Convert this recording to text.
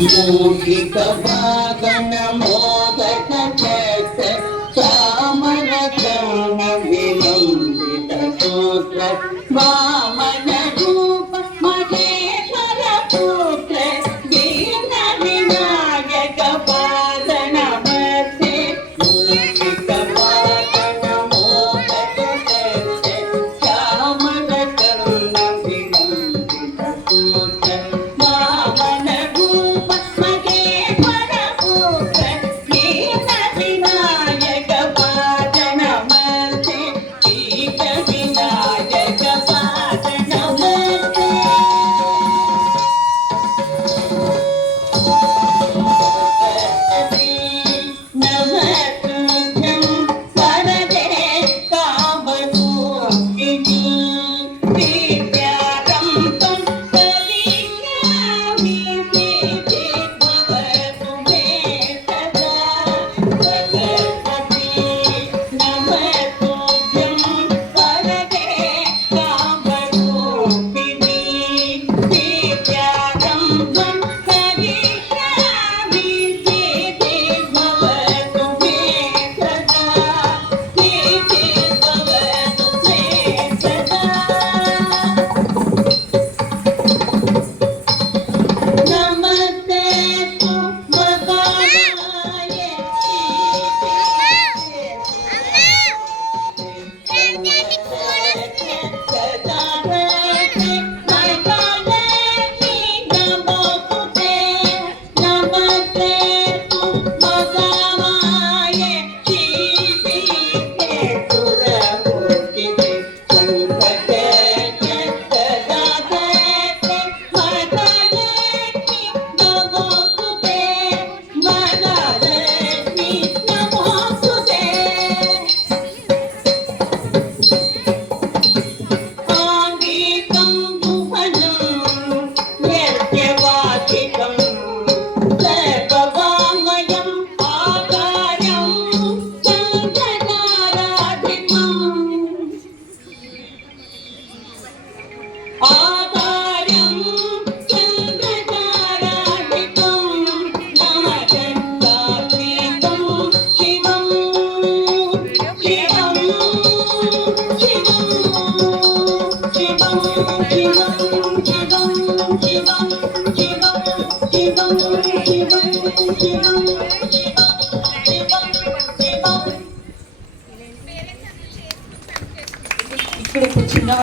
ಮೂಗಿಕ ಭಾಗನ ಮೋದಕ ಚಕ್ರ ಚಾಮರ ಕರ್ಣ ವಿಲಂಬಿತ ಸೂತ್ರ ವಾಮನ ರೂಪ ಮಹೇಶ್ವರ ಪುತ್ರ ದೀನ ವಿನಾಯಕ ಪಾದನ ಮಧ್ಯೆ ಮೂಗಿಕ ಭಾಗನ ಮೋದಕ ಚಕ್ರ ಚಾಮರ ಕರ್ಣ ವಿಲಂಬಿತ ಸೂತ್ರ ವಾಮನ ರೂಪ ಮಹೇಶ್ವರ ಪುತ್ರ ದೀನ ವಿನಾಯಕ ಪಾದನ ಮಧ್ಯೆ ದೀನ ವಿನಾಯಕ ಪಾದನ ಮಧ್ಯೆ ನಮತುಭ್ಯಂ ವರದೆ ಕಾಮರೂಪಿಣಿ ದಿವ್ಯಾರಂ ತ್ವಂ ಕರಿಷ್ಯಾಮಿ ಸಿದ್ಧಿ ಭವತು ಮೇ ಸದಾ ಸರಸ್ವತಿ ನಮತುಭ್ಯಂ ವರದೆ ಕಾಮರೂಪಿಣಿ ದಿವ್ಯಾರಂ ತ್ವಂ ಕರಿಷ್ಯಾಮಿ ಸಿದ್ಧಿ ಭವತು ಮೇ ಸದಾ ಸಿದ್ಧಿ ಭವತು ಮೇ ಸದಾ ನಮಸ್ತೆ ತು ಭಗವಾಯ आधारं चन्द्रताराधितं नमचन्द्रातीतं शिवं शिवं शिवं शिवं शिवं शिवं शिवं शिवं शिवं शिवं शिवं शिवं शिवं